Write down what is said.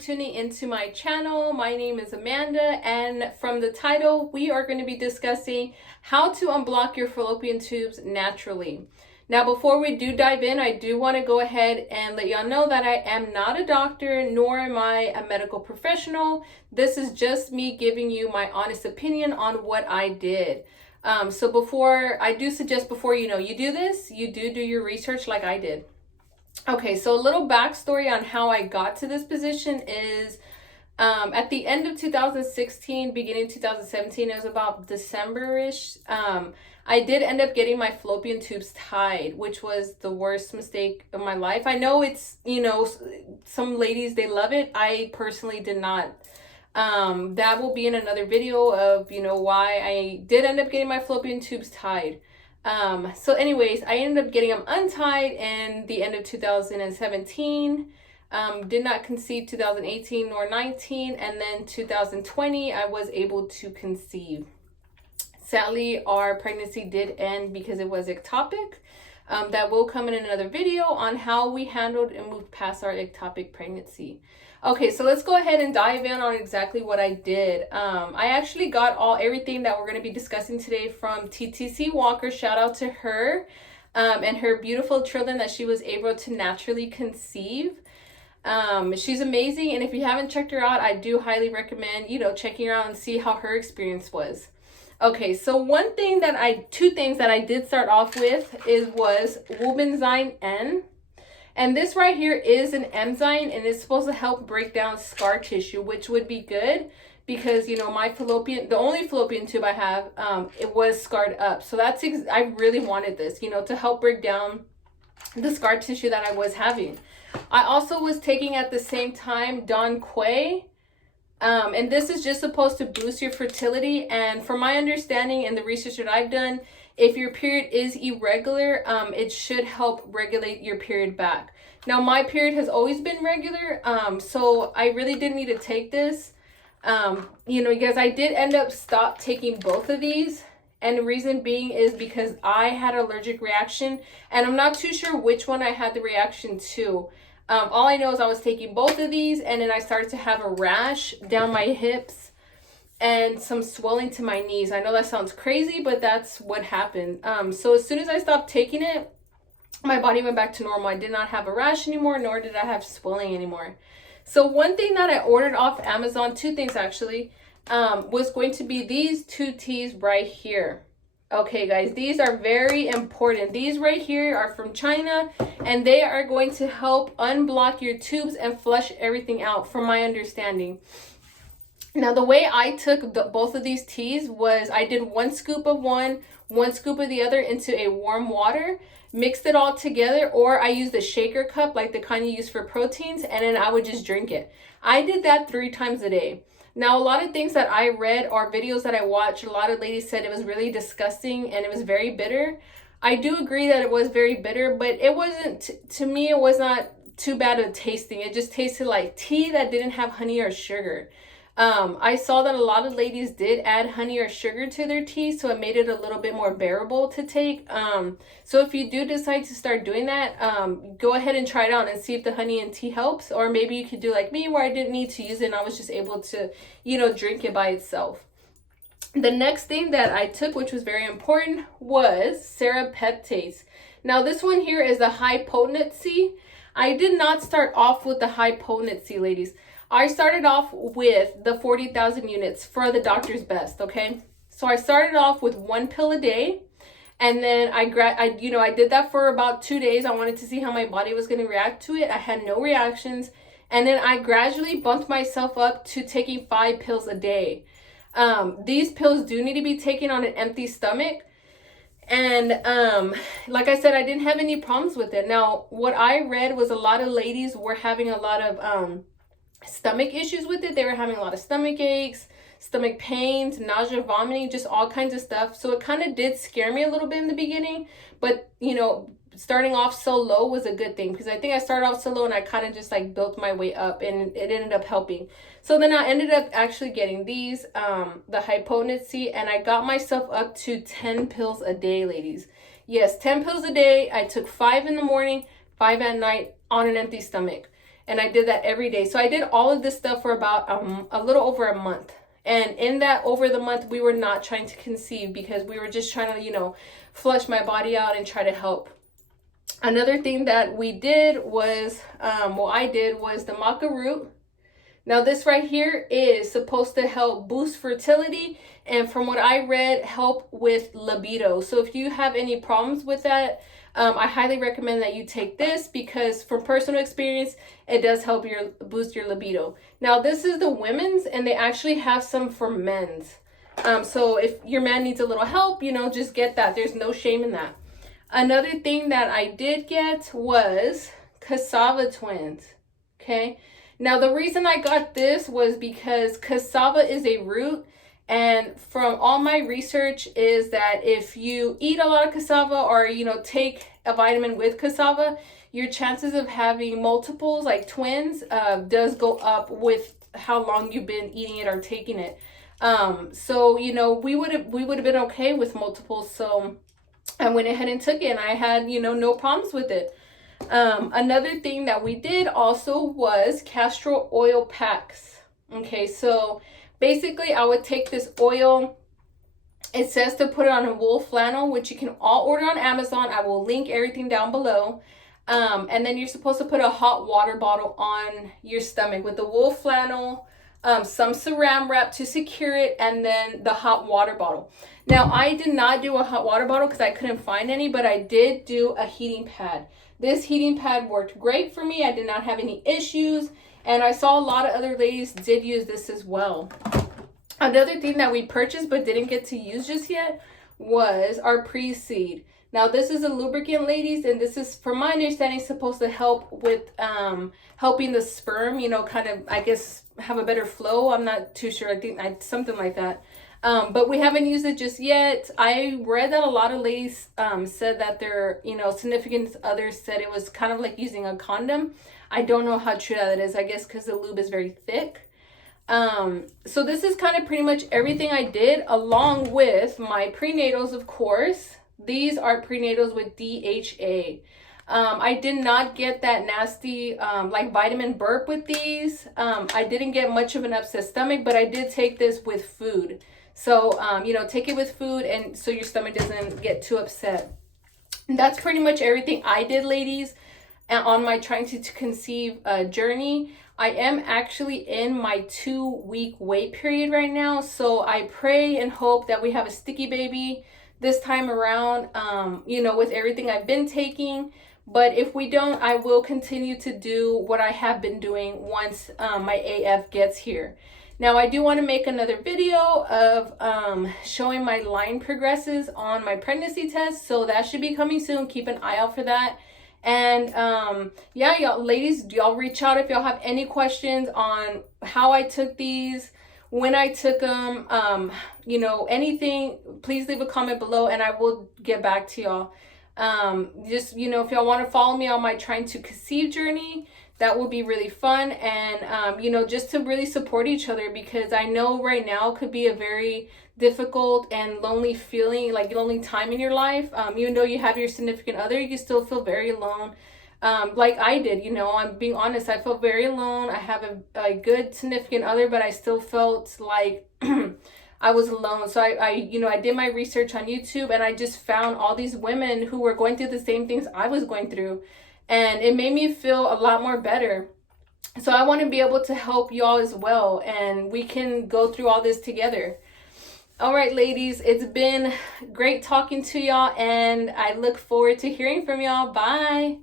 tuning into my channel. My name is Amanda, and from the title, we are going to be discussing how to unblock your fallopian tubes naturally. Now, before we do dive in, I do want to go ahead and let y'all know that I am not a doctor, nor am I a medical professional. This is just me giving you my honest opinion on what I did. So before I do suggest, before you do this, you do your research like I did. Okay, so a little backstory on how I got to this position is at the end of 2016, beginning 2017, it was about December-ish, I did end up getting my fallopian tubes tied, which was the worst mistake of my life. I know it's, some ladies, they love it. I personally did not. That will be in another video of, why I did end up getting my fallopian tubes tied. So anyways, I ended up getting them untied in the end of 2017. Did not conceive 2018 nor 19, and then 2020 I was able to conceive. Sadly, our pregnancy did end because it was ectopic. That will come in another video on how we handled and moved past our ectopic pregnancy. Okay, so let's go ahead and dive in on exactly what I did. I actually got everything that we're going to be discussing today from TTC Walker. Shout out to her and her beautiful children that she was able to naturally conceive. She's amazing, and if you haven't checked her out, I do highly recommend, checking her out and see how her experience was. Okay, so two things that I did start off with was Wobenzyme N. And this right here is an enzyme, and it's supposed to help break down scar tissue, which would be good because, my the only fallopian tube I have, it was scarred up. So I really wanted this, to help break down the scar tissue that I was having. I also was taking at the same time Don Quay. And this is just supposed to boost your fertility. And from my understanding and the research that I've done, if your period is irregular, it should help regulate your period back. Now, my period has always been regular, so I really didn't need to take this. Because I did end up stop taking both of these. And the reason being is because I had an allergic reaction, and I'm not too sure which one I had the reaction to. All I know is I was taking both of these, and then I started to have a rash down my hips and some swelling to my knees. I know that sounds crazy, but that's what happened. So as soon as I stopped taking it, my body went back to normal. I did not have a rash anymore, nor did I have swelling anymore. So one thing that I ordered off Amazon, two things actually, was going to be these two teas right here. Okay, guys, these are very important. These right here are from China, and they are going to help unblock your tubes and flush everything out, from my understanding. Now, the way I took both of these teas was I did 1 scoop of one scoop of the other into a warm water, mixed it all together, or I used a shaker cup like the kind you use for proteins, and then I would just drink it. I did that 3 times a day. Now, a lot of things that I read or videos that I watched, a lot of ladies said it was really disgusting and it was very bitter. I do agree that it was very bitter, but it wasn't, to me, it was not too bad of tasting. It just tasted like tea that didn't have honey or sugar. I saw that a lot of ladies did add honey or sugar to their tea, so it made it a little bit more bearable to take. So if you do decide to start doing that, go ahead and try it out and see if the honey and tea helps. Or maybe you could do like me, where I didn't need to use it and I was just able to, drink it by itself. The next thing that I took, which was very important, was Peptides. Now this one here is the high potency. I did not start off with the high potency, ladies. I started off with the 40,000 units for the doctor's best, okay? So I started off with 1 pill a day, and then I did that for about 2 days. I wanted to see how my body was going to react to it. I had no reactions, and then I gradually bumped myself up to taking 5 pills a day. These pills do need to be taken on an empty stomach. And like I said, I didn't have any problems with it. Now, what I read was a lot of ladies were having a lot of stomach issues with it. They were having a lot of stomach aches, stomach pains, nausea, vomiting, just all kinds of stuff. So it kind of did scare me a little bit in the beginning, but starting off so low was a good thing, because I think I started off so low and I kind of just like built my way up, and it ended up helping. So then I ended up actually getting these, the high potency, and I got myself up to 10 pills a day, ladies. Yes, 10 pills a day. I took 5 in the morning, 5 at night on an empty stomach. and I did that every day. So I did all of this stuff for about a little over a month. And in that over the month, we were not trying to conceive because we were just trying to, you know, flush my body out and try to help. Another thing that we did was, I did was the Maca Root. Now this right here is supposed to help boost fertility, and from what I read, help with libido. So if you have any problems with that, I highly recommend that you take this, because from personal experience, it does help boost your libido. Now this is the women's, and they actually have some for men's. So if your man needs a little help, you know, just get that. There's no shame in that. Another thing that I did get was cassava twins. Okay. Now the reason I got this was because cassava is a root, and from all my research is that if you eat a lot of cassava, or, you know, take a vitamin with cassava, your chances of having multiples, like twins, does go up with how long you've been eating it or taking it. So, you know, we would have been okay with multiples. So I went ahead and took it, and I had, you know, no problems with it. Another thing that we did also was Castro Oil packs. Okay, so basically I would take this oil. It says to put it on a wool flannel, which you can all order on Amazon. I will link everything down below. And then you're supposed to put a hot water bottle on your stomach with the wool flannel, some saran wrap to secure it, and then the hot water bottle. Now, I did not do a hot water bottle because I couldn't find any, but I did do a heating pad. This heating pad worked great for me. I did not have any issues, and I saw a lot of other ladies did use this as well. Another thing that we purchased but didn't get to use just yet was our pre-seed. Now, this is a lubricant, ladies, and this is, from my understanding, supposed to help with helping the sperm, you know, kind of, I guess, have a better flow. I'm not too sure. I think something like that. But we haven't used it just yet. I read that a lot of ladies said that their, you know, significant others said it was kind of like using a condom. I don't know how true that is. I guess because the lube is very thick. So this is kind of pretty much everything I did, along with my prenatals, of course. These are prenatals with DHA. I did not get that nasty like vitamin burp with these. I didn't get much of an upset stomach, but I did take this with food. So, you know, take it with food, and so your stomach doesn't get too upset. And that's pretty much everything I did, ladies, on my trying to conceive journey. I am actually in my 2-week wait period right now. So I pray and hope that we have a sticky baby this time around, you know, with everything I've been taking. But if we don't, I will continue to do what I have been doing once my AF gets here. Now, I do want to make another video of showing my line progresses on my pregnancy test. So that should be coming soon. Keep an eye out for that. And yeah, y'all, ladies, y'all reach out if y'all have any questions on how I took these, when I took them, you know, anything. Please leave a comment below, and I will get back to y'all. Just, you know, if y'all want to follow me on my trying to conceive journey, that will be really fun. And you know, just to really support each other, because I know right now could be a very difficult and lonely feeling, like lonely time in your life. Even though you have your significant other, you still feel very alone. Like I did, you know, I'm being honest, I felt very alone. I have a good significant other, but I still felt like I was alone. So I you know, I did my research on YouTube, and I just found all these women who were going through the same things I was going through, and it made me feel a lot more better. So I want to be able to help y'all as well, and we can go through all this together. All right, ladies, it's been great talking to y'all, and I look forward to hearing from y'all. Bye.